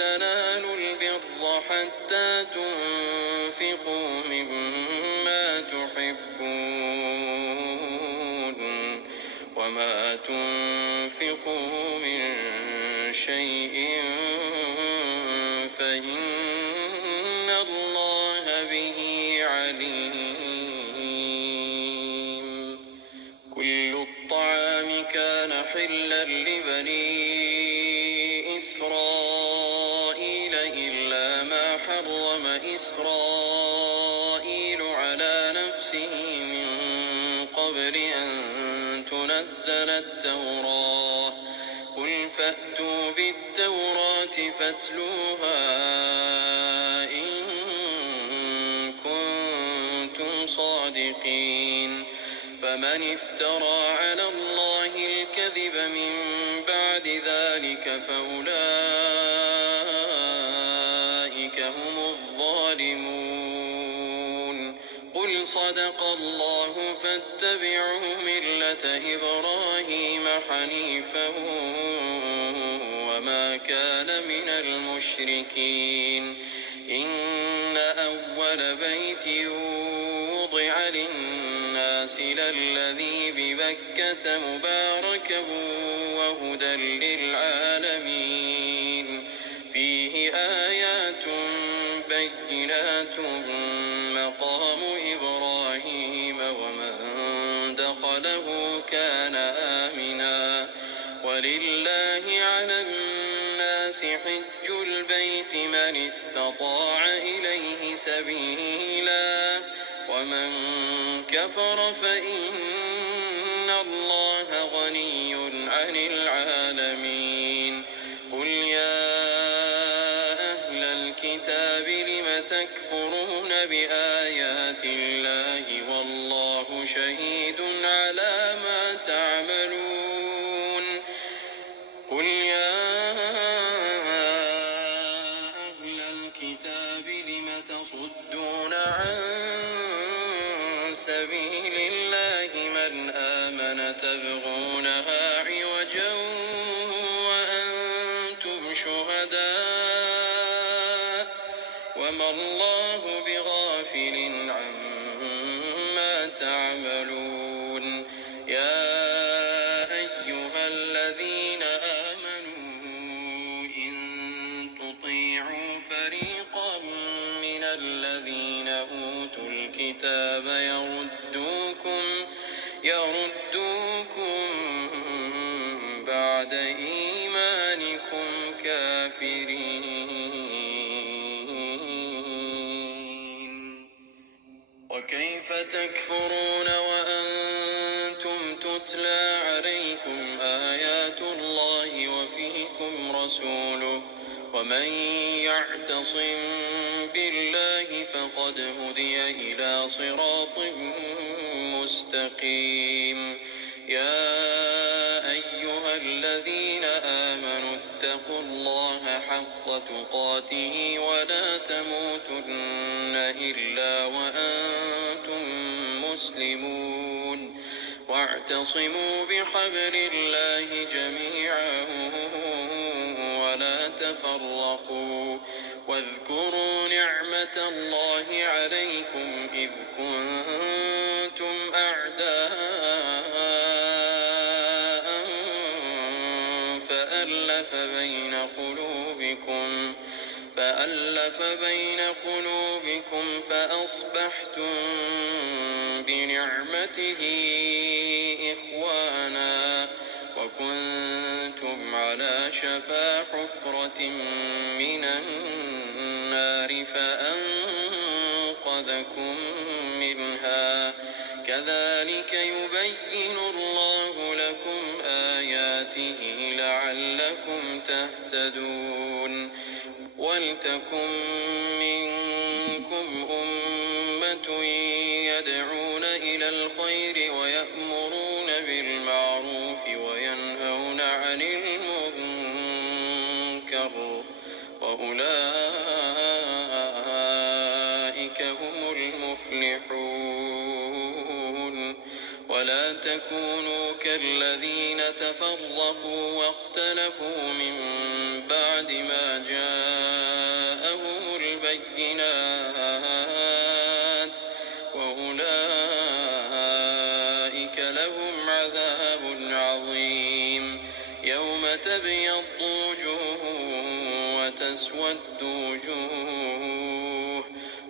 تنالوا البر حتى تنفقوا مما تحبون وما تنفقوا من شيء فإن الله به عليم. كل الطعام كان حلا لبني إسرائيل إلا ما حرم إسرائيل على نفسه من قبل أن تنزل التوراة. قل فأتوا بالتوراة فاتلوها إن كنتم صادقين. فمن افترى على الله الكذب من بعد ذلك فأولئك هم الظالمون. قل صدق الله فاتبعوا ملة إبراهيم حنيفا وما كان من المشركين. إن أول بيت وضع للناس للذي ببكة مباركا وهدى للعالمين. فيه آيات بينات مقام إبراهيم ومن دخله كان آمنا. ولله على الناس حج البيت من استطاع إليه سبيلا ومن كفر فإن الله غني عن العالمين. قل يا أهل الكتاب لم تكفرون بآيات الله والله شهيد على ما تعملون. قل يا أهل الكتاب لم تصدون عن سبيل الله من آمن تبغونها عوجا وأنتم شهداء وما الله بغافل عما تعملون. يا أيها الذين آمنوا إن تطيعوا فريقا من الذين أوتوا الكتاب يردوكم بعد إيمانكم كافرين. وكيف تكفرون وأنتم تتلى عليكم آيات الله وفيكم رسوله ومن يعتصم بالله فقد هدي إلى صراط مستقيم. يا أيها الذين آمنوا اتقوا الله حق تقاته ولا تموتن إلا وأنتم مسلمون. واعتصموا بحبل الله جميعا ولا تفرقوا. واذكروا نعمة الله عليكم إذ كنتم أعداء فألف بين قلوبكم فأصبحتم بنعمته إخوانا وكنتم على شفا حفرة من النار فأنقذكم منها. كذلك يبين الله لكم آياته لعلكم تهتدون. ولتكن منكم أمة يدعون إلى الخير ويأمرون بالمعروف وينهون عن المنكر وأولئك هم المفلحون. ولا تكونوا كالذين تفرقوا واختلفوا من بعد ما جاءهم تبيض وجوه وتسود وجوه،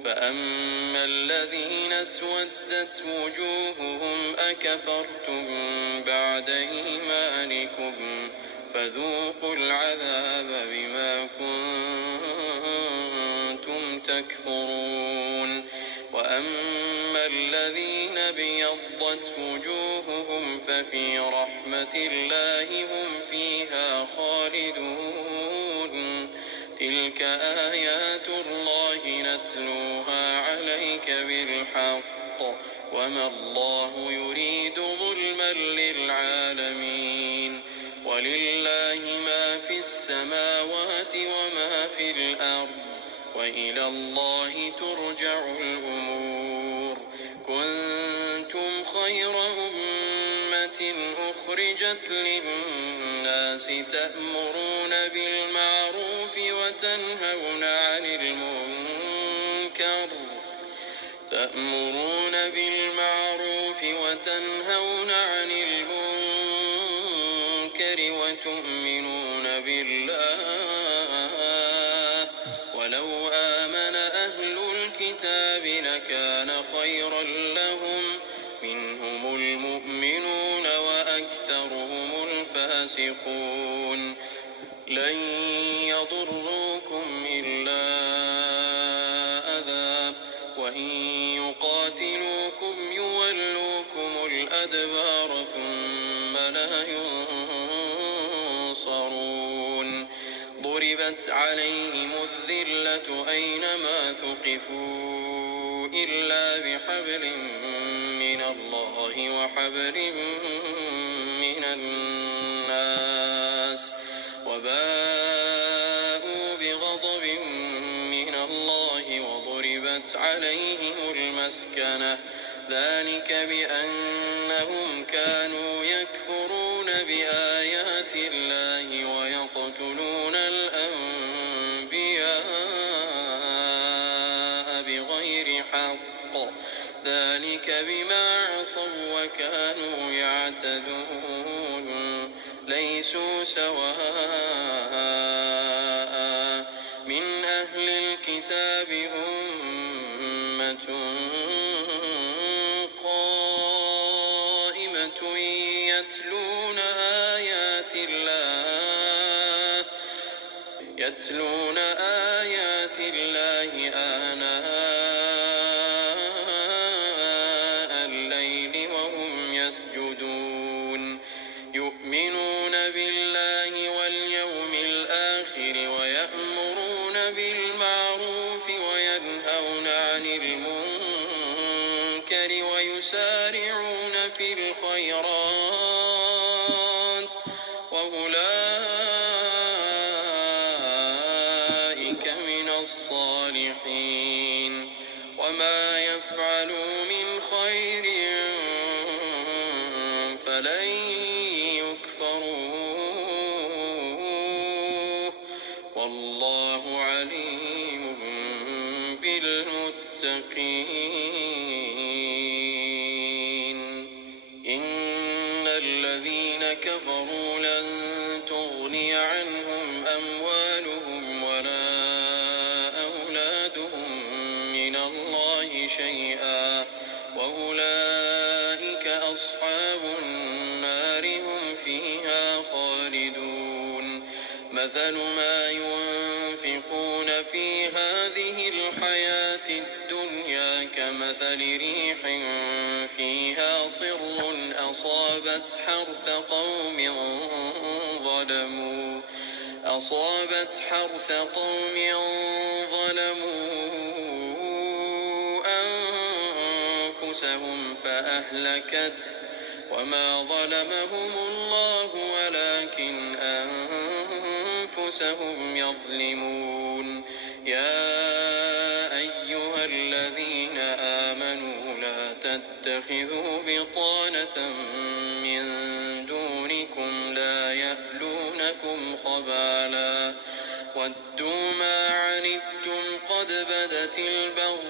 فأما الذين اسودت وجوههم أكفرتم بعد إيمانكم فذوقوا العذاب بما كنتم تكفرون. وأما الذين ابيضت وجوههم ففي رحمة الله هم فيها خالدون. تلك آيات الله نتلوها عليك بالحق، وما الله يريد ظلما للعالمين. ولله ما في السماوات وما في الأرض، وإلى الله ترجع الأمور. كنتم خير أمة أخرجت للناس تأمرون بالمعروف وتنهون عن المنكر وتؤمنون بالله. ولو آمن أهل الكتاب لكان خيرا لهم، منهم المؤمنون وأكثرهم الفاسقون. لن يضروكم إلا أذى، وإن يقاتلوكم يولوكم الأدبار ثم لا ينصرون. ضربت عليهم الذلة أينما ثقفوا إلا بحبل من الله وحبل من الناس، وباءوا بغضب من الله وضربت عليهم المسكنة. ذلك بأنهم كانوا يكفرون بآيات الله ويقتلون الأنبياء بغير حق. ذلك بما عصوا وكانوا يعتدون. ليسوا سواء من أهل الكتاب أمة قائمة يتلون آيات الله آناء الليل وهم يسجدون. يؤمنون بالله واليوم الآخر ويأمرون بالمعروف وينهون عن المنكر ويسارعون في الخيرات وأولئك من الصالحين. وما يفعلوا من خير فلن يكفروه، والله عليم بالمتقين. إن الذين كفروا لن تغني عنهم أموالهم ولا أولادهم من الله شيئا، وأولئك أصحاب النار هم فيها خالدون. مثل ما ينفقون في هذه الحياة الدنيا كمثل ريح فيها صر أصابت حرث قوم ظلموا أنفسهم فأهلكته، وما ظلمهم الله ولكن أنفسهم يظلمون. يا أيها الذين آمنوا لا تتخذوا بطانة من دونكم لا يألونكم خبالا ودوا ما عنتم قد بدت البغضاء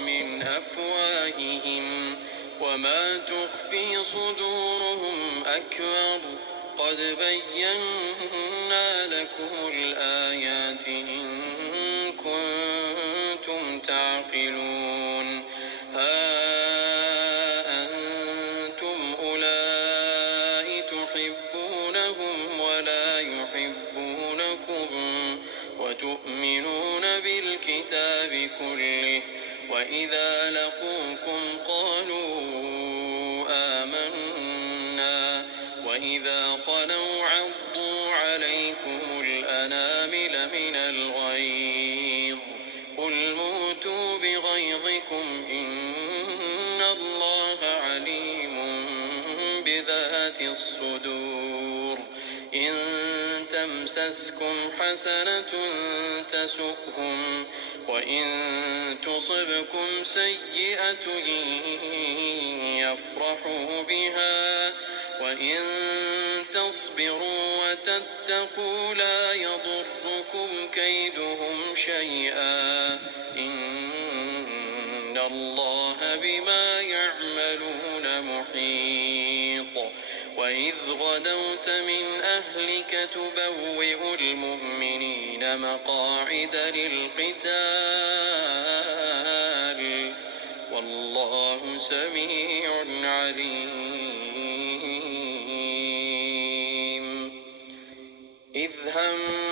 من أفواههم وما تخفي صدورهم أكبر قد بينا لكم الآيات إن كنتم تعقلون ها أنتم أولئك تحبونهم ولا يحبونكم وتؤمنون بالكتاب كله وإذا لقوكم قالوا آمنا وإذا خلوا عضوا عليكم الأنامل من الغيظ قل موتوا بغيظكم إن الله عليم بذات الصدور إن تمسسكم حسنة تسؤهم وإن تصبكم سيئة يفرحوا بها وإن تصبروا وتتقوا لا يضركم كيدهم شيئا إن الله بما يعملون محيط وإذ غدوت من أهلك تبوئ المؤمنين مقاعد للقتال والله سميع عليم إذ هم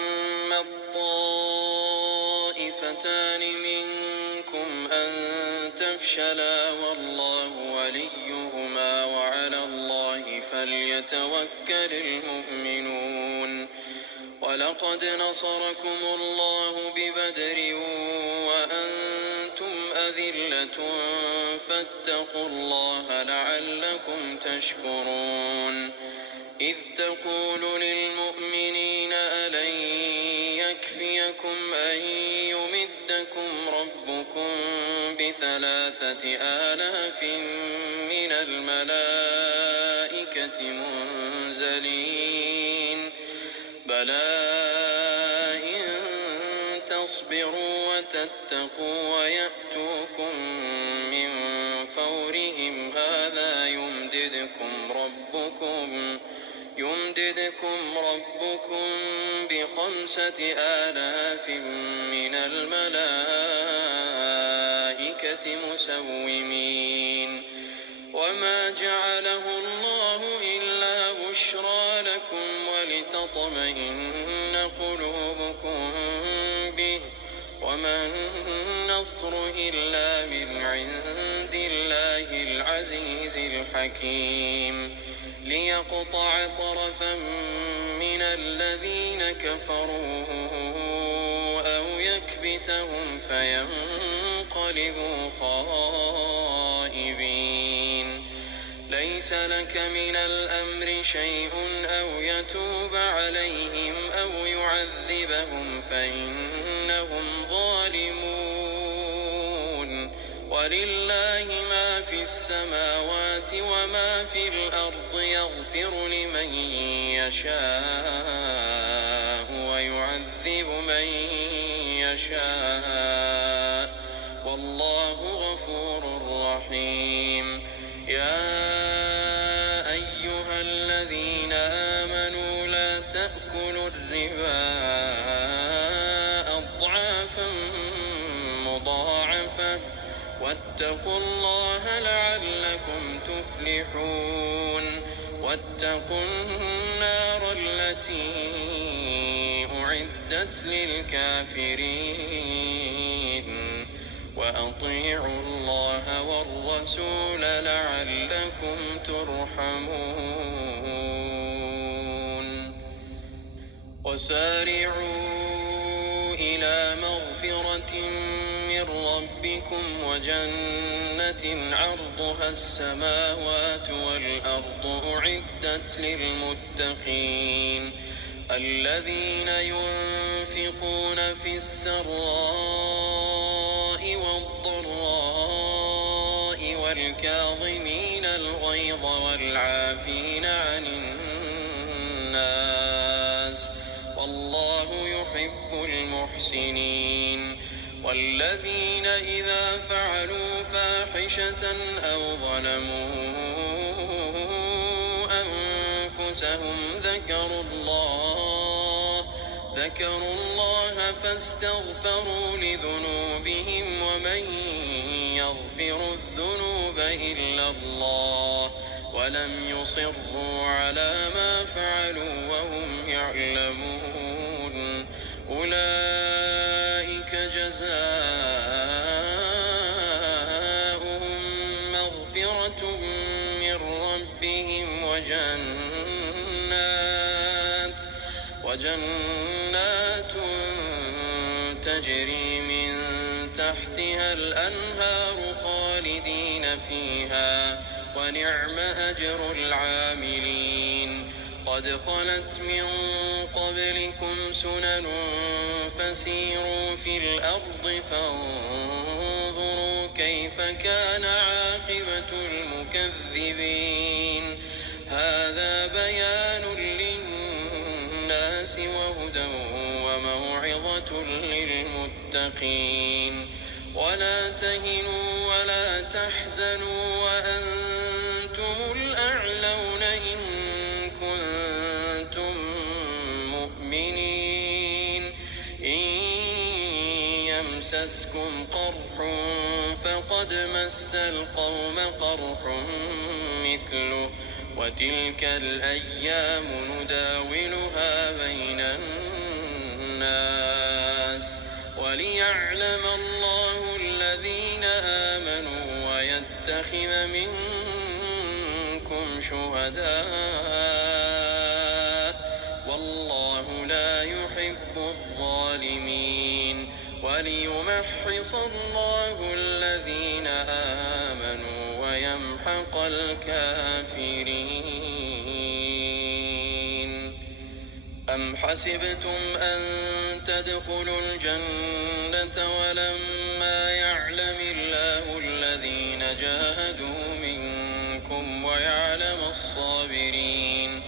الطائفتان منكم أن تفشلا والله وليهما وعلى الله فليتوكل المؤمنون ولقد نصركم الله ببدر وأنتم أذلة فاتقوا الله لعلكم تشكرون إذ تقول للمؤمنين ألن يكفيكم أن يمدكم ربكم ب3,000 من الملائكة منزلين بلى إن تصبروا وتتقوا ويأتوكم من فورهم هذا يمددكم ربكم ب5,000 من الملائكة مسومين وما جعله الله إلا بشرى لكم ولتطمئن قلوبكم به وما النصر إلا من عند الله العزيز الحكيم ليقطع طرفا من الذين كفروا أو يكبتهم فينقلبوا خائبين ليس لك من الأمر شيء أو يتوب عليهم أو يعذبهم فإنهم ظالمون ولله ما في السماوات وما في الأرض يغفر لمن يشاء ويعذب من يشاء والله غفور رحيم يا أيها الذين آمنوا لا تأكلوا الربا أضعافا مضاعفة واتقوا الله لعلكم تفلحون واتقوا النار التي أعدت للكافرين وأطيعوا الله والرسول لعلكم ترحمون وسارعوا إلى مغفرة من ربكم وجنة عرضها السماوات والأرض أعدت للمتقين الذين ينفقون في السراء والضراء والكاظمين الغيظ والعافين عن الناس والله يحب المحسنين والذين إذا فعلوا فاحشة أو ظلموا أنفسهم ذكروا الله فاستغفروا لذنوبهم ومن يغفر الذنوب إلا الله ولم يصروا على ما فعلوا وهم يعلمون أولئك جزاؤهم مغفرة من ربهم وجنات تجري من تحتها الأنهار خالدين فيها ونعم أجر العاملين قد خلت من قبلكم سنن فسيروا في الأرض فانظروا كيف كان عاقبة المكذبين هذا بيان للناس وهدى وموعظة للمتقين ولا تهنوا ولا تحزنوا وأنتم الأعلون إن كنتم مؤمنين إن يمسسكم قرح فقد مس القوم قرح مثله وتلك الأيام نداولها بين الناس وليعلم الله الذين آمنوا ويتخذ منكم شهداء والله لا يحب الظالمين وليمحص الله الذين آمنوا ويمحق الكافرين أم حسبتم أن تدخلوا الجنة ولما يعلم الله الذين جاهدوا منكم ويعلم الصابرين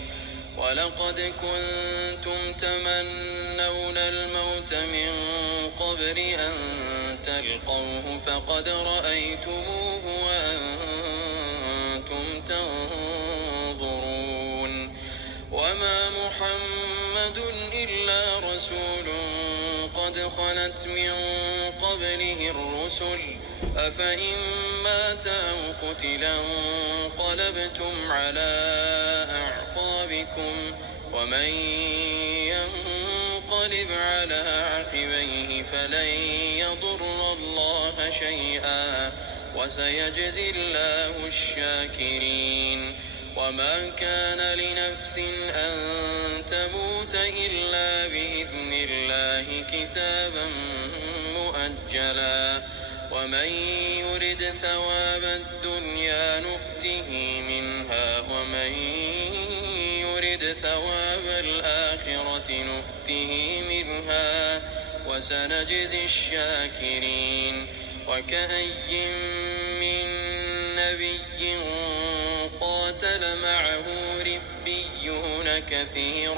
ولقد كنتم تمنون الموت من قبل أن تلقوه فقد رأيتموه وأنتم تنظرون وما محمد إلا رسول قد خلت من قبله الرسل أفإن مات أو قتلا انقلبتم على أعقابكم ومن ينقلب على عقبيه فلن يضر الله شيئا وسيجزي الله الشاكرين وما كان لنفس أن تموت إلا بإذن الله كتابا مؤجلا ومن يرد ثواب الدنيا نؤته منها ومن يرد ثواب الآخرة نؤته منها وسنجزي الشاكرين وكأي من نبي قاتل معه ربيون كثير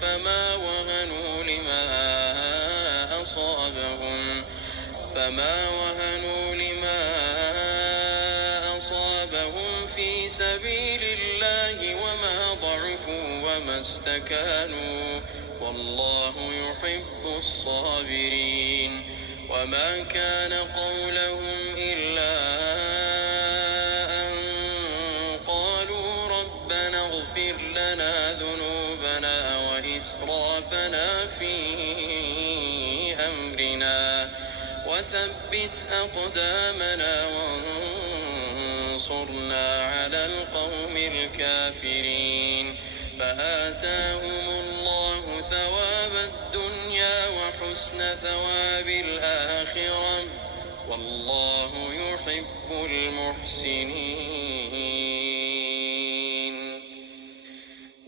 فما وهنوا لما أصابهم في سبيل الله وما ضعفوا وما استكانوا والله يحب الصابرين وما كان قولهم إلا أن قالوا ربنا اغفر لنا ذنوبنا وإسرافنا في أمرنا وثبت أقدامنا وانصرنا على القوم الكافرين فآتاهم الله ثواب الدنيا وحسن ثواب الآخرة والله يحب المحسنين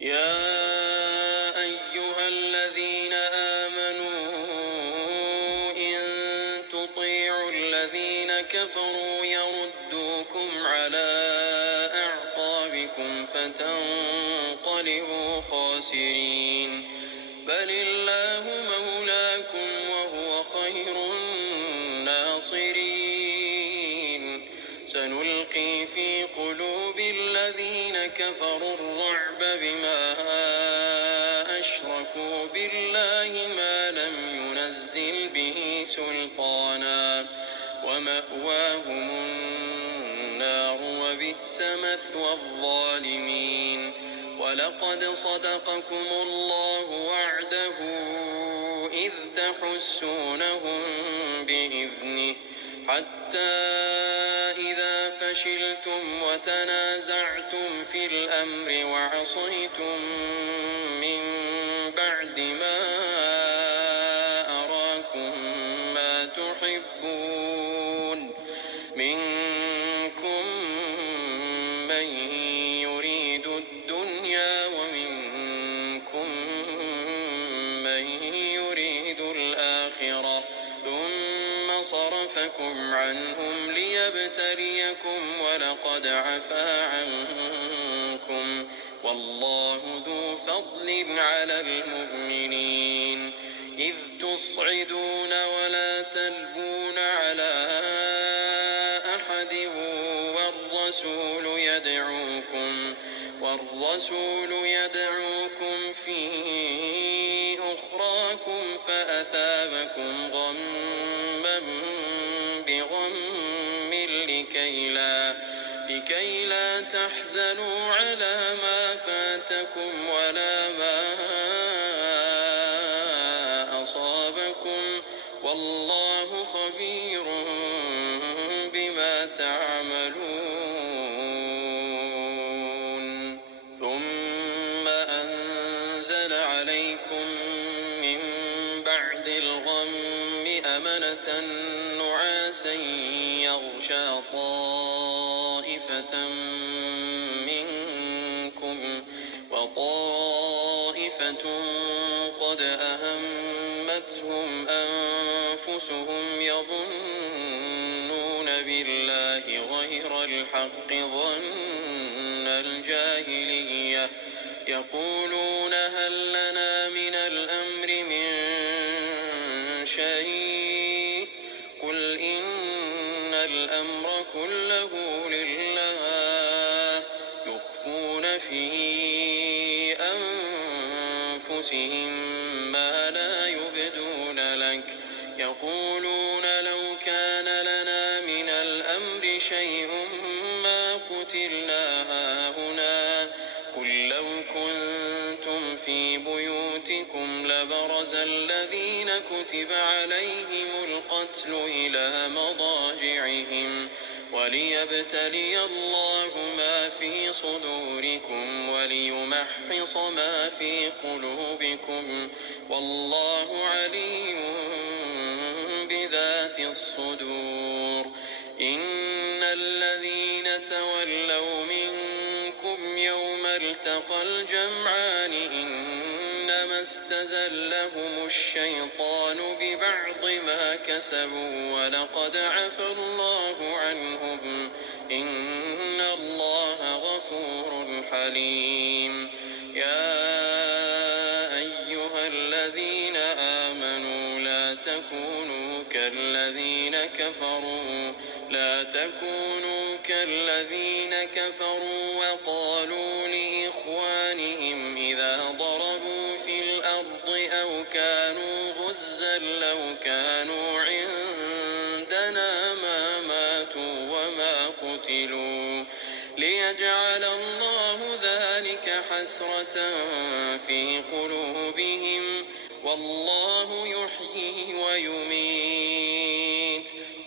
يا أيها الذين آمنوا إن تطيعوا الذين كفروا يردوكم على أعقابكم فتنقلبوا خاسرين بل الله مولاكم وهو خير الناصرين سنلقي في قلوب الذين كفروا الرعب بما شركوا بالله ما لم ينزل به سلطانا ومأواهم النار وبئس مثوى الظالمين. ولقد صدقكم الله وعده إذ تحسونهم بإذنه حتى إذا فشلتم وتنازعتم في الأمر وعصيتم من بعد ما أراكم ما تحبون منكم من يريد الدنيا ومنكم من يريد الآخرة ثم صرفكم عنهم ليبتليكم ولقد عفا عنكم والله ذو فضل على المؤمنين. إذ تصعدون ولا تلوون على أحد والرسول يدعوكم في أخراكم فأثابكم غما بغم لكي لا تحزنوا على ما فاتكم ولا ما أصابكم والله خبير بما تعملون. ثم أنزل عليكم من بعد الغم أمنة نعاسا يغشى طائفة منكم وطائفة قد أهمتهم أنفسهم يظنون بالله غير الحق ظن الجاهلية يقولون هل لنا من الأمر من شيء قل إن الأمر كله لله يخفون في أنفسهم ما لا يبدون لك يقولون لو كان لنا من الأمر شيء ما قتلنا هاهنا قل لو كنتم في بيوتكم لبرز الذين كتب عليهم القتل إلى مضاجعهم وليبتلي الله ما في صدوركم وليمحص ما في قلوبكم والله عليم بذات الصدور. إن الذين تولوا منكم يوم التقى الجمعان إنما استزلهم الشيطان ببعض ما كسبوا ولقد عفا الله عنهم إن الله غفور حليم. يا أيها الذين آمنوا لا تكونوا كالذين كفروا وقالوا لإخوانهم إذا ضربوا في الأرض أو كانوا غزا لو كانوا عندنا ما ماتوا وما قتلوا ليجعل الله ذلك حسرة في قلوبهم والله يحيي ويميت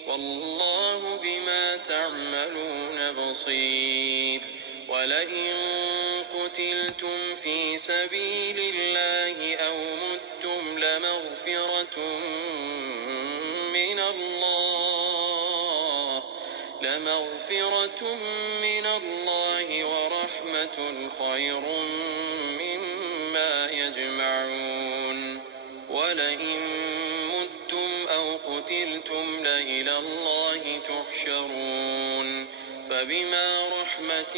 والله بما تعملون بصير. ولئن قتلتم في سبيل الله أو متم لمغفرة من الله ورحمة خير مما يجمعون. ولئن متم أو قتلتم لإلى الله تحشرون. فبما رحمة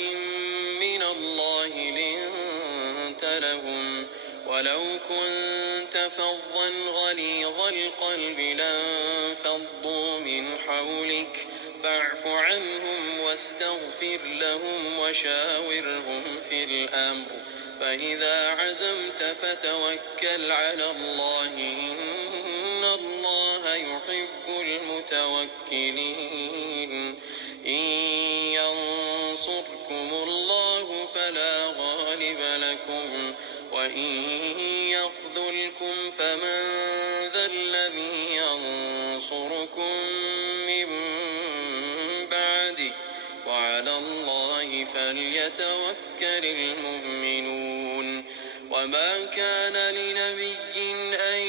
من الله لنت لهم ولو كنت فظا غليظ القلب لانفضوا من حولك فاعف عنهم واستغفر لهم وشاورهم في الأمر فإذا عزمت فتوكل على الله إن الله يحب المتوكلين إن ينصركم الله فلا غالب لكم وإن يخذلكم فمن ذا الذي ينصركم من بعده وعلى الله فليتوكل المؤمنون وما كان لنبي أن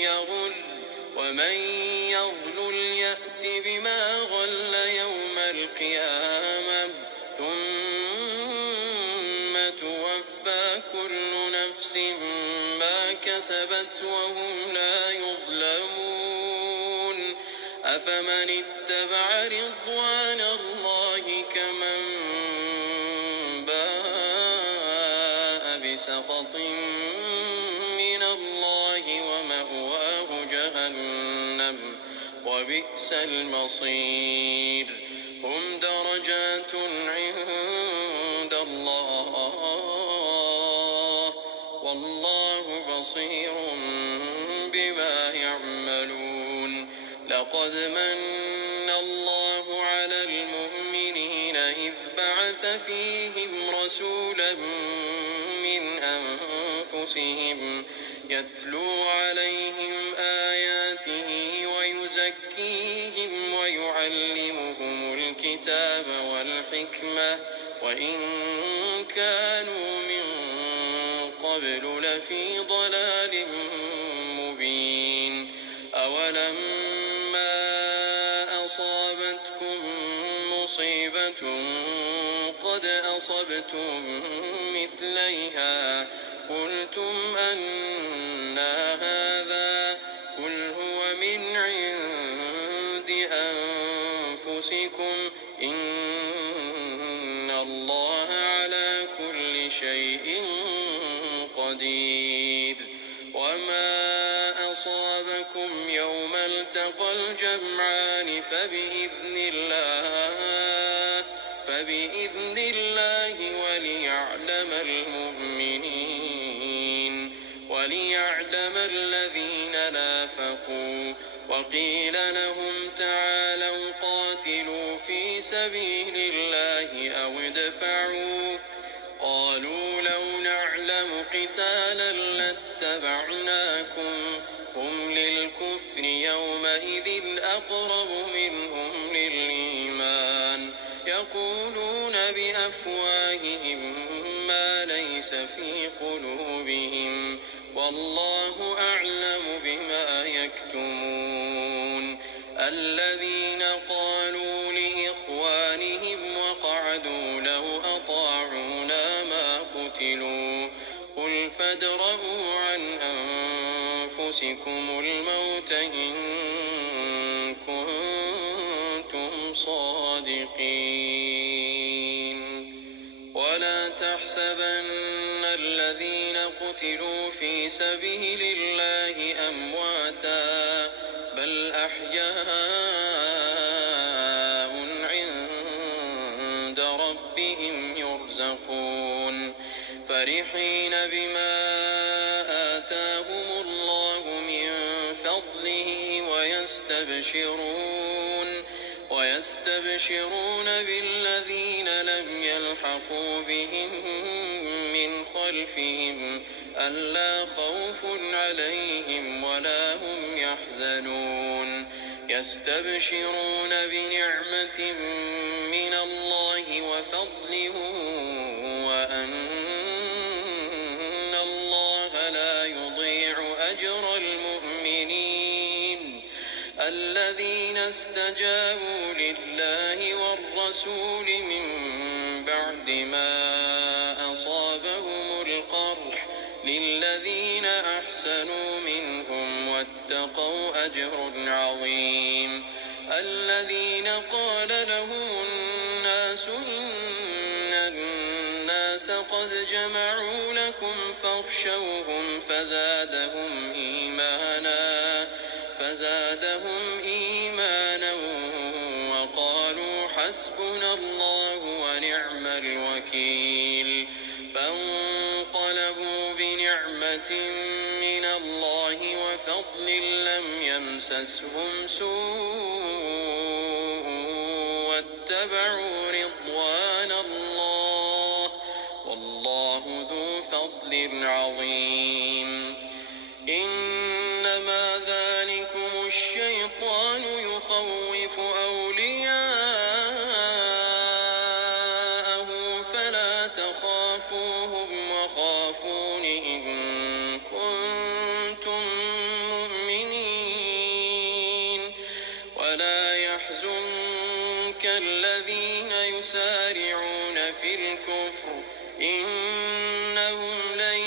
يغل ومن يغل يأت بما غل يوم القيامة ثم توفى كل نفس ما كسبت وهم لا يظلمون أفمن اتبع رضوان الله كمن باء بسخط من الله ومأواه جهنم وبئس المصير هم درجات عند الله والله بصير بما يعملون لقد من الله على المؤمنين إذ بعث فيهم رسولا من أنفسهم يتلو عليهم آياته ويزكيهم ويعلمهم الكتاب والحكمة وإن كانوا من قبل لفي ضلال مبين أولما أصابتكم مصيبة قد أصبتم مثليها قلتم أنى هذا قل هو من عند أنفسكم إن الله على كل شيء قدير وما أصابكم يوم التقى الجمعان فبإذن الله وليعلم الذين نافقوا وقيل لهم تعالوا قاتلوا في سبيل الله أو ادفعوا قالوا لو نعلم قتالا لاتبعناكم هم للكفر يومئذ أقرب منهم للإيمان يقولون بأفواههم ما ليس في قلوبهم والله أعلم بما يكتمون الذين قالوا لإخوانهم وقعدوا لو أطاعونا ما قتلوا قل فادرءوا عن أنفسكم الموت إن كنتم صادقين ولا تحسبن الذين قتلوا في سبيل الله أمواتا بل أحياء عند ربهم يرزقون فرحين بما آتاهم الله من فضله ويستبشرون بالذين لم يلحقوا بهم من خلفهم ألا خوف عليهم ولا هم يحزنون يستبشرون بنعمة من الله وفضل وأن الله لا يضيع أجر المؤمنين الذين استجابوا لله والرسول من بعد ما أصابهم القرح للذين أحسنوا منهم واتقوا أجر عظيم الذين قال لهم الناس إن الناس قد جمعوا لكم فاخشوهم فزادهم إيمانا وقالوا حسبنا الله ونعم الوكيل رحمة من الله وفضل لم يمسسهم سوء واتبعوا رضوان الله والله ذو فضل عظيم إنما ذلكم الشيطان يخوف أولياءه فلا تخافوهم وخافون إن كنتم مؤمنين ولا يحزنك الذين يسارعون في الكفر إنهم لن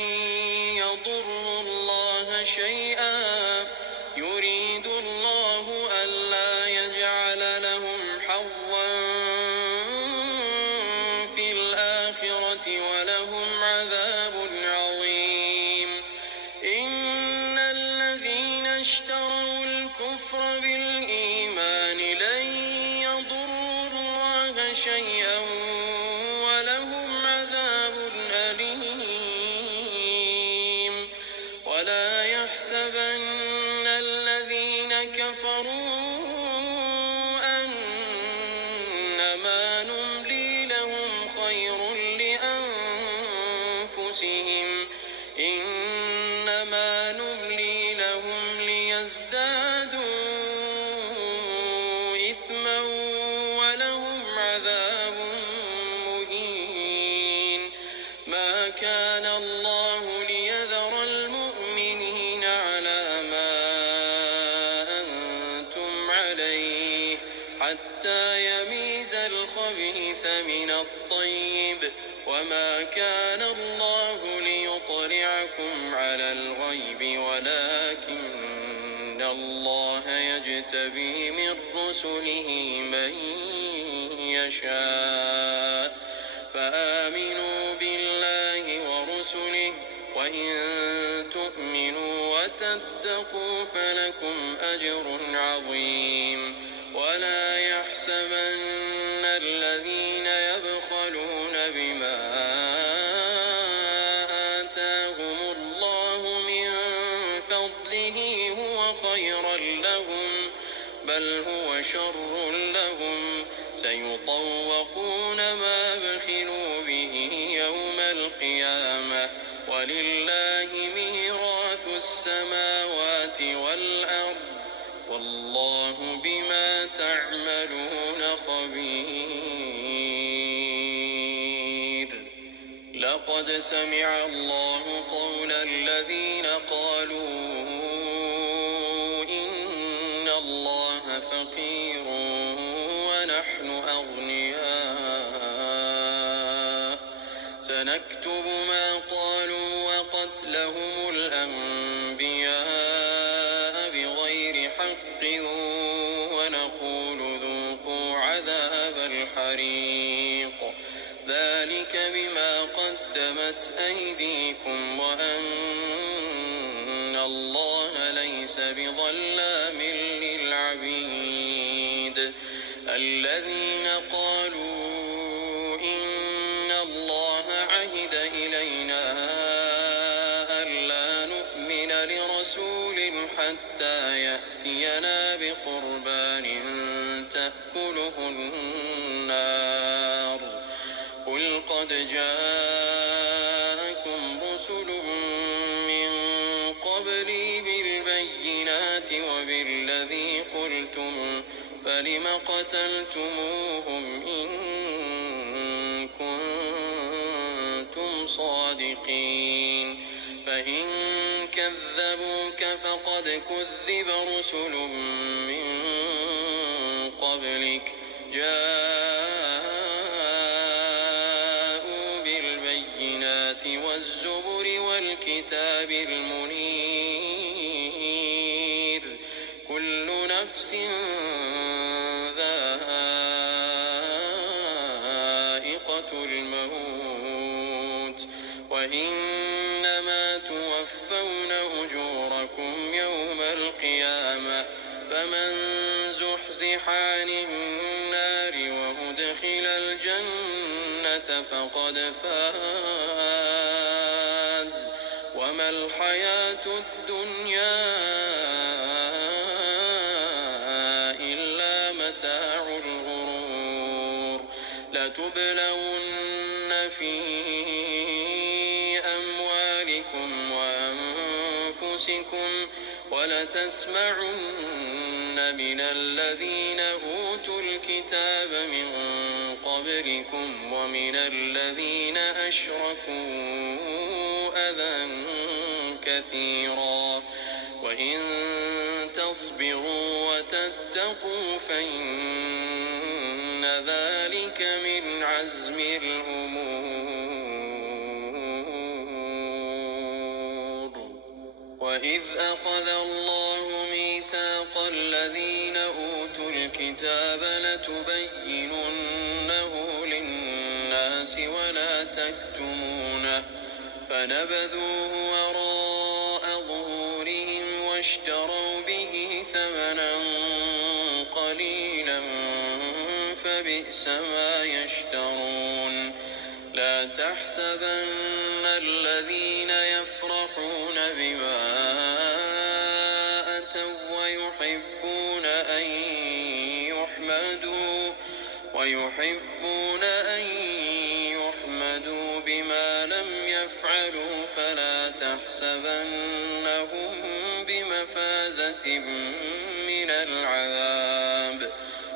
يضروا الله شيئا يريد الله ألا يجعل لهم حظا في الآخرة ولهم عذاب عظيم إن الذين اشتروا الكفر بالإيمان لن يضروا الله شيئا ولهم عذاب أليم ولا يحسبن الذين كفروا أنما نملي لهم خير لأنفسهم إنما نملي لهم ليزدادوا إثما ولهم عذاب مهين ما كان الله ليذر المؤمنين على ما أنتم عليه حتى يميز الخبيث من الطيب وما كان الله ليطلعكم على الغيب ولكن الله يجتبي من رسله من يشاء فآمنوا بالله ورسله وإن تؤمنوا وتتقوا فلكم أجر عظيم ولا يحسبن الذين يبخلون بما آتاهم الله من فضله هو خيرا لهم بل هو شر لهم سيطوقون ما بخلوا به يوم القيامة ولله ميراث السماوات والأرض والله بما تعملون خبير لقد سمع الله قول الذين قالوا إن الله فقير ونحن أغنياء سنكتب ما قالوا وقتلهم الأنبياء بغير حق ونقول ذوقوا عذاب الحريق ذلك بما قدمت أيديكم وأن الله ليس بظلام للعبيد الذين قالوا إن الله عهد إلينا ألا نؤمن لرسول حتى يأتينا بقربان تأكله النار قل قد جاءكم رسل من قبلي بالبينات وبالذي قلتم فلم قتلتموهم إن كنتم صادقين فإن كذبوك فقد كذب رسل من قبلك جاءوا بالبينات والزبر والكتاب المنير كل نفس ذائقة الموت وإنما توفون أجوركم يوم القيامة فمن زحزح عن النار وأدخل الجنة فقد فاز وما وما الحياة الدنيا إلا متاع الغرور لتبلون في أموالكم وأنفسكم ولتسمعن من الذين أوتوا الكتاب من قبلكم ومن الذين أشركوا أذى كثيرا وإن تصبروا وتتقوا فإن ذلك من عزم الأمور. وإذ أخذ الله ميثاق الذين أوتوا الكتاب لتبيننه للناس ولا تكتمونه فنبذوه وراء ظهورهم واشتروا به ثمنا قليلا فبئس ما يشترون. لا تحسبن الذين يفرحون بما أتوا ويحبون أن يحمدوا بما لم يفعلوا فلا تحسبنهم بمفازة من العذاب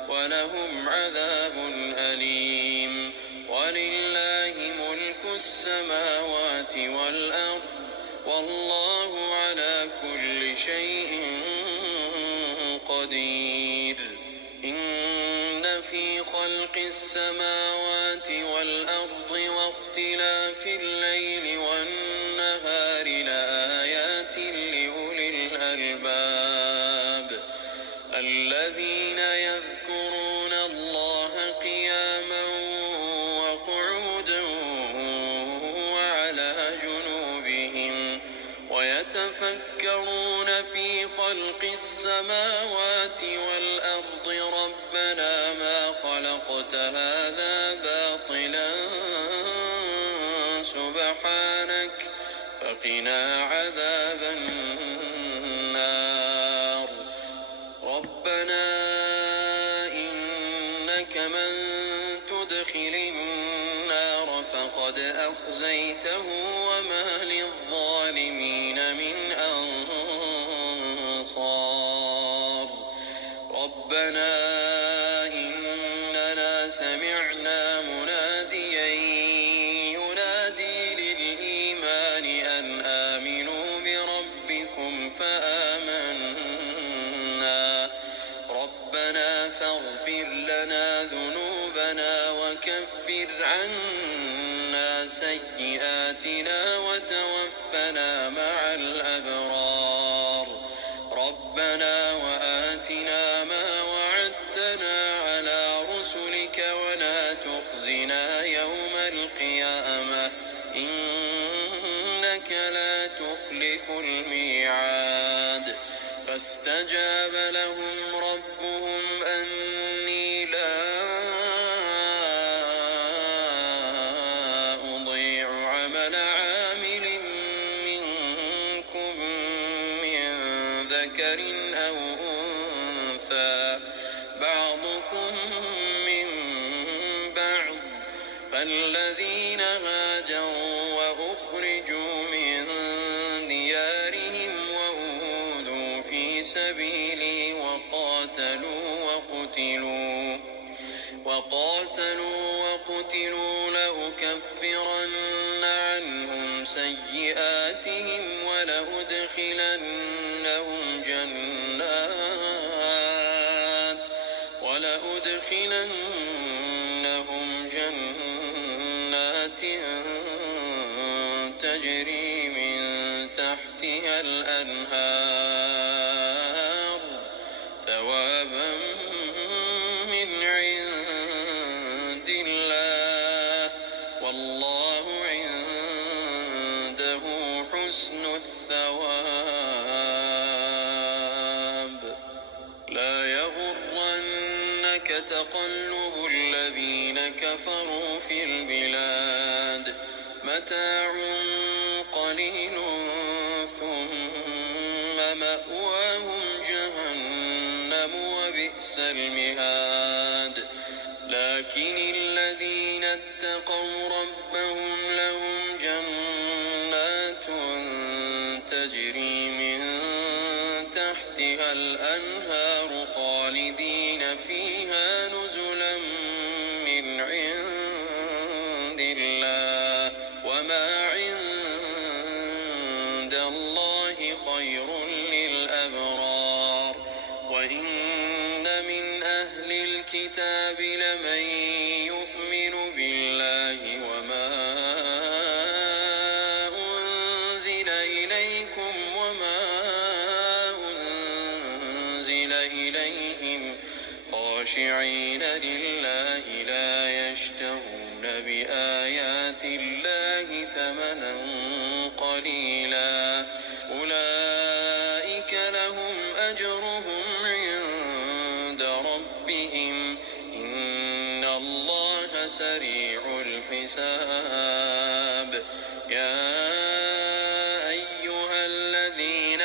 ولهم عذاب أليم. ولله ملك السماوات والأرض والله على كل شيء قدير. إن في خلق السماوات والأرض واختلاف الليل والنهار لآيات لأولي الألباب الذين يذكرون الله قياما وقعودا وعلى جنوبهم ويتفكرون في خلق السماوات والأرض ربنا ما خلقت هذا باطلا سبحانك فقنا عذاب النار. ربنا إنك من تدخل النار فقد أخزيته وما للظالمين من أنصار. ربنا إننا سمعنا مناديا ينادي للإيمان أن آمنوا بربكم فآمنا. ربنا فاغفر لنا ذنوبنا وكفر عنا سيئاتنا وتوفنا مع الأبرار. ربنا وآتنا ما وعدتنا على رسلك ولا تخزنا يوم القيامة إنك لا تخلف الميعاد. فاستجاب لهم ربهم أني لا أضيع عمل عامل منكم من ذكر أو أنثى بعضكم من بعض فالذين هاجروا وأخرجوا من ديارهم وأوذوا في سبيلي وقاتلوا لأكفرن عنهم سيئاتهم ولأدخلنهم جنات تجري من تحتها الأنهار ثوابا من عند الله والله عنده حسن الثواب. لا يغرنك تقلب الذين كفروا في البلاد متاع قليل ومأواهم جهنم وبئس المهاد لكن الذين اتقوا ربهم لهم جنات تجري من تحتها الأنهار خالدين فيها نزلا من عند الله وما عند الله خير للأبرار وإن من أهل الكتاب لمن يؤمن بالله وما أنزل إليكم وما أنزل إليهم خاشعين لله لا يشترون بآيات الله ثمنا قليلا أولئك لهم أجرهم عند ربهم إن الله سريع الحساب يا أيها الذين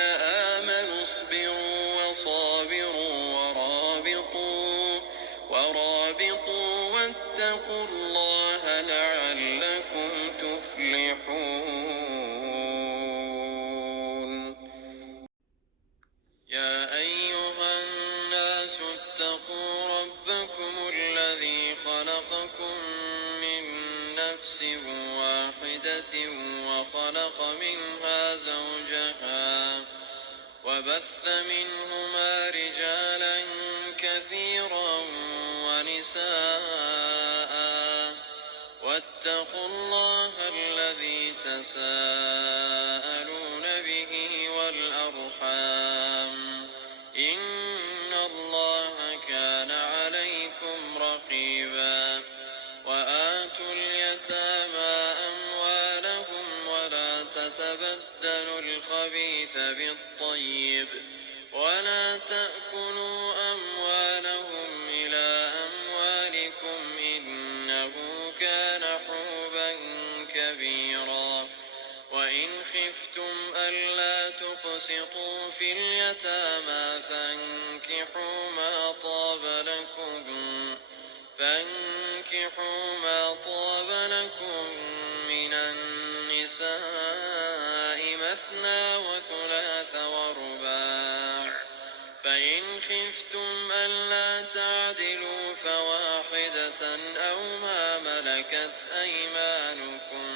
آمنوا اصبروا وصابروا ورابطوا واتقوا الله لعلكم تفلحون يا أيها الناس اتقوا ربكم الذي خلقكم من نفس واحدة وخلق منها زوجها وبث منهما رجالا كثيرا ونساء واتقوا الله الذي تساءلون به والأرحام إن الله كان عليكم رقيبا وآتوا اليتامى أموالهم ولا تتبدلوا الخبيث بالطيب ولا تأكلوا أموالهم إلى أموالكم إنه كان حوبا كبيرا وإن خفتم ألا تقسطوا في اليتامى فانكحوا ما طاب لكم من النساء مثنى وثلاث ورباع فإن خفتم ألا تعدلوا فواحدة أو ما ملكت أيمانكم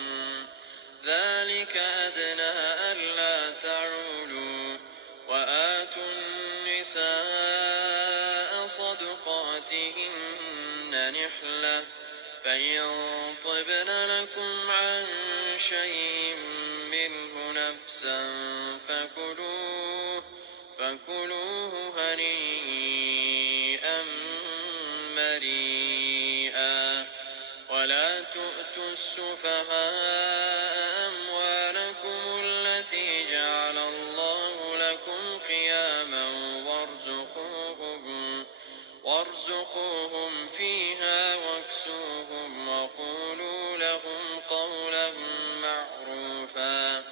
ذلك أدنى ألا تعولوا وآتوا النساء صدقاتهن نحلة فإن طبن لكم عن شيء منه نفسا فكلوه هنيئا مريئا ولا تؤتوا السفهاء أموالكم التي جعل الله لكم قياما وارزقوهم فيها واكسوهم وقولوا لهم قولا معروفا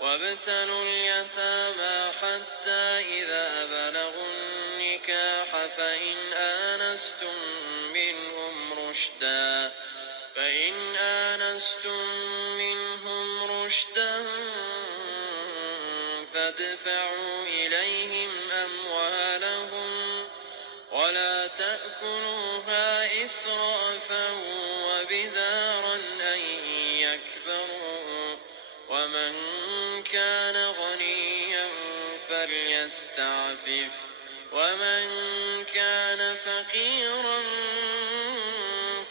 وابتلوا اليتامى حتى إذا بلغوا النكاح فإن آنستم منهم رشدا فادفعوا إليهم أموالهم ولا تأكلوها إسرافا وبدارا أن يكبروا ومن كان غنيا فليستعفف ومن كان فقيرا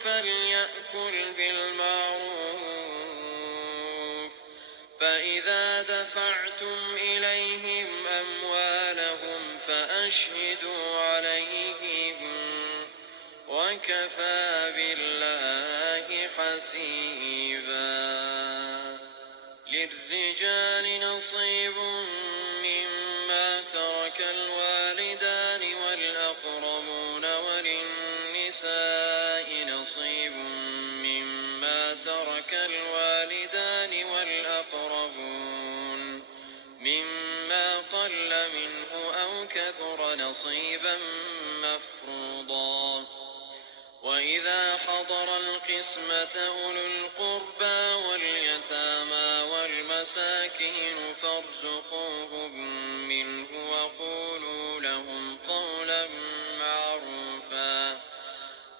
فليأكل بالمعروف فإذا دفعتم إليهم أموالهم فأشهدوا عليهم وكفى بالله حسيبا للرجال نصيب مما ترك الوالدان والأقربون وللنساء نصيب مما ترك الوالدان والأقربون مما قل منه نصيبا مفروضا وإذا حضر القسمة أولو القربى واليتامى والمساكين فارزقوهم منه وقولوا لهم قولا معروفا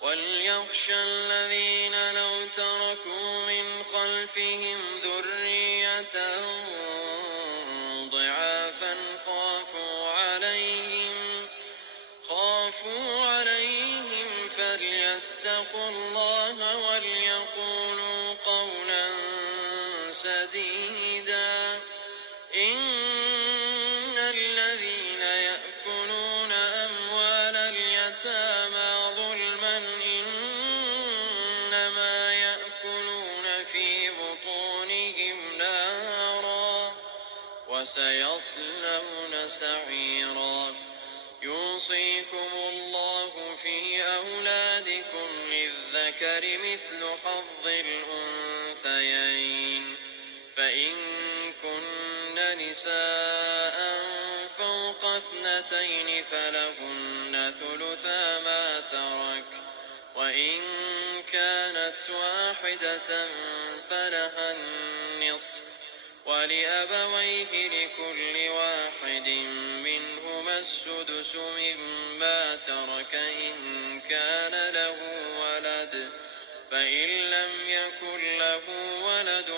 وليخشى الذين لو تركوا من خلفهم ذرية ضعافا خافوا عليهم فليتقوا الله وليقولوا قولا سديدا إن الذين يأكلون أموال اليتامى ظلما إنما يأكلون في بطونهم نارا وسيصلون سعيرا يوصيكم الله في أولادكم للذكر مثل حظ الأنثيين فإن كن نساء فوق اثنتين فلهن ثلثا ما ترك وإن كانت واحدة فلها النصف ولأبويه لكل واحد منهما السدس مما ترك إن كان له ولد فإن لم يكن له ولد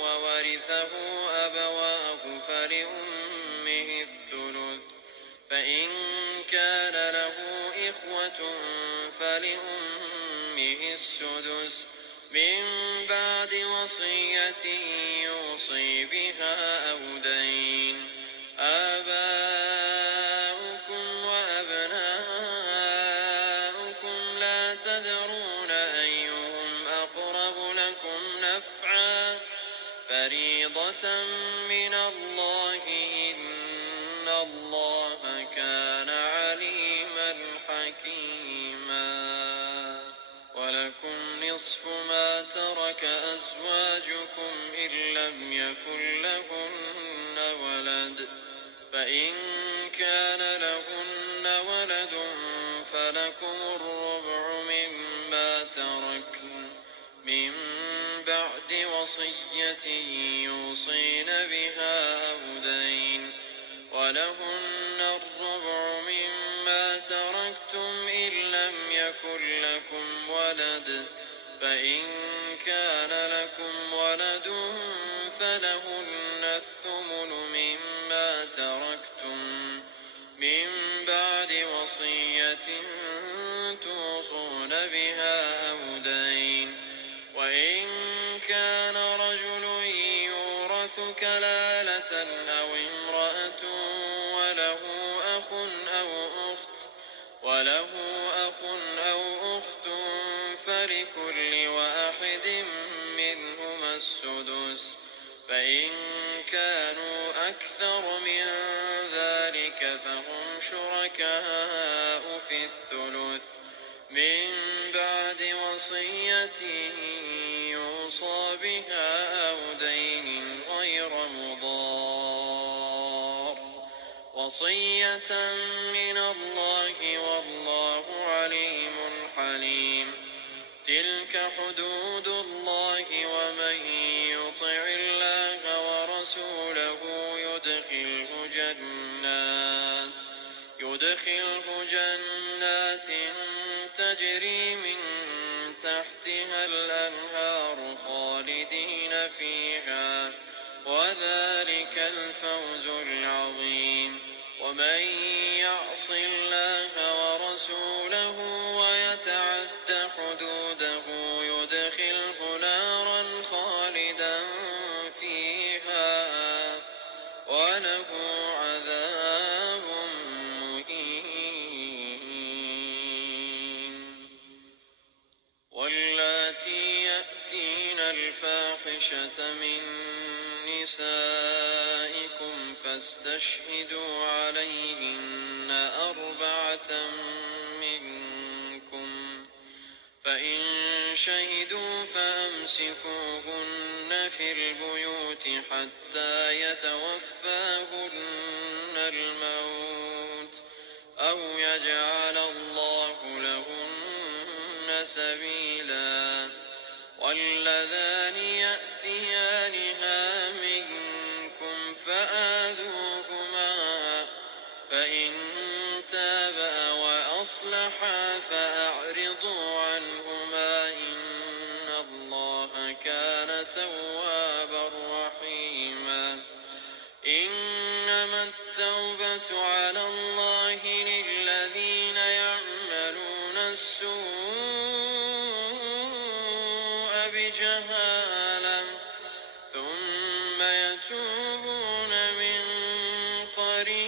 وورثه أبواه فلأمه الثلث فإن كان له إخوة فلأمه السدس من بعد وصية يوصي بها أو دين آباؤكم وأبناؤكم لا تدرون أيهم أقرب لكم نفعا فريضة من الله إن الله كان عليما حكيما ولكم نصف ما ترك أزواجكم إن لم يكن لهن ولد فإن كان لهن ولد فلكم الربع مما تركن من بعد وصية يوصين بها أو دين ولهن الربع مما تركتم إن لم يكن لكم ولد فإن كان لكم ولد فلهن الثمن مما تركتم من بعد وصية توصون بها أو دين وإن كان رجل يورث كلالة أو امرأة وله أخ أو أخت فلكل واحد منهما السدس فإن كانوا أكثر من ذلك فهم شركاء في الثلث من بعد وصية يوصى بها أو دين غير مضار وصية من الله والله عليم حليم تلك حدود الله ومن يطع الله ورسوله يدخله جنات تجري من تحتها الأنهار خالدين فيها وذلك الفوز العظيم ومن يعص الله ورسوله ويتعد حدوده يدخله نارا خالدا فيها وله عذاب مهين واللاتي يأتين الفاحشة من نسائكم فاستشهدوا عليهن أربعة منكم فإن شهدوا فأمسكوهن في البيوت حتى يتوفاهن الموت يجعل الله لهن سبيلا. واللذان يأتيانها منكم فآذوهما، فإن تابا وأصلحا فأعرضوا عنهما، إن الله كان توابا رحيما. إنما التوبة على الله للذين يعملون السوء بجهالة ثم يتوبون من قريب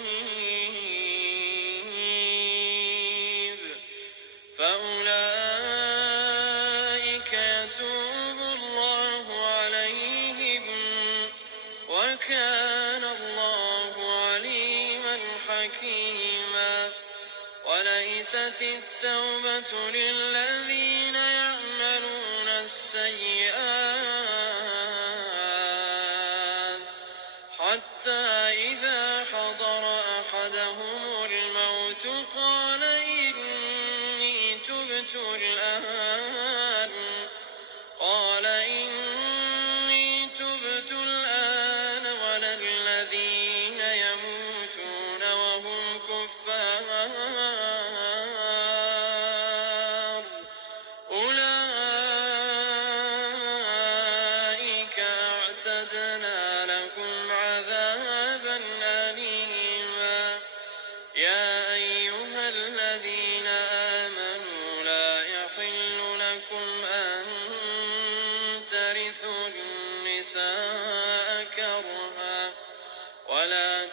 فأولئك يتوب الله عليهم، وكان الله عليما حكيما. وليست التوبة للذين يعملون السيئات حتى إذا حضر أحدهم الموت قال إني تبت الآن ولا الذين يموتون وهم كفار أولئك أعتدنا لهم عذابا أليما. يا أيها الذين آمنوا لا يحل لكم أن ترثوا النساء كرها ولا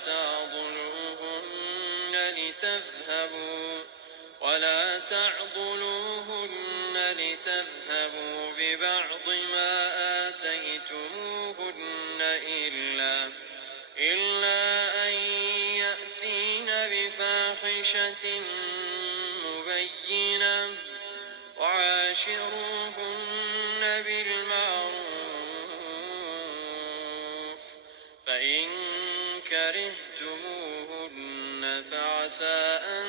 تعضلوهن لتذهبوا ببعض ما آتيتموهن إلا أن يأتين بفاحشة مبينة وعاشروهن بالمعروف، فإن كرهتموهن فعسى أن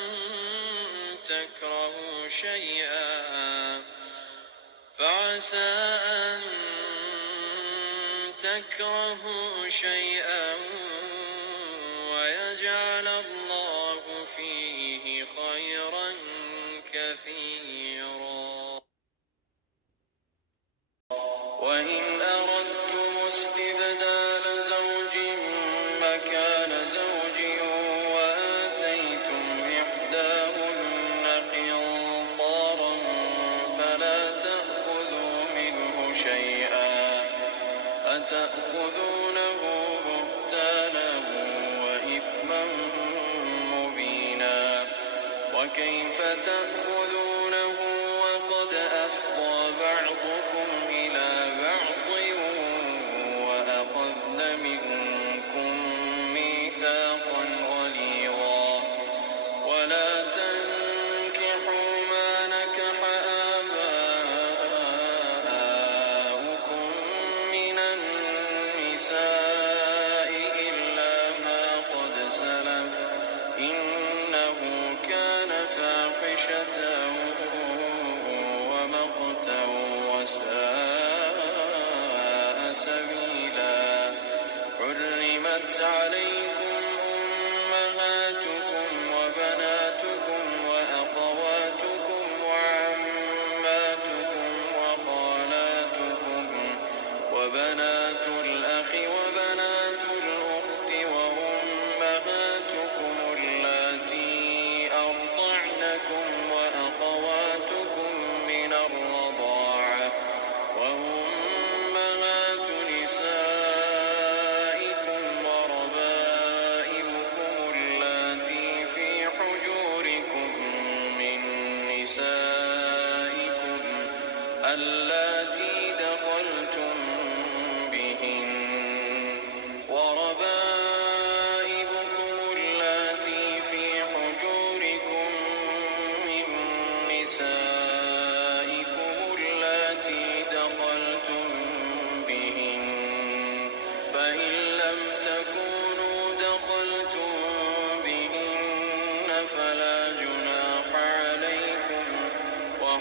تكرهوا شيئا ويجعل الله فيه خيرا كثيرا. وإن أردتم استبدال زوج مكان زوج وآتيتم إحداهن قنطارا فلا تأخذوا منه شيئا أتأخذونه بهتانا وإثما مبينا. وكيف تأخذونه وقد أفضى بعضكم إلى بعض وأخذن منكم ميثاقا غليظا. ولا تنكحوا ما نكح آباؤكم من النساء إلا ما قد سلف إنه كان فاحشة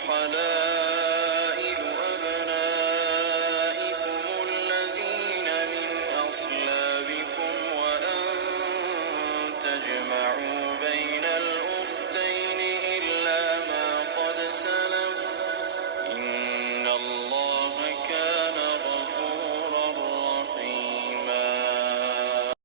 حلال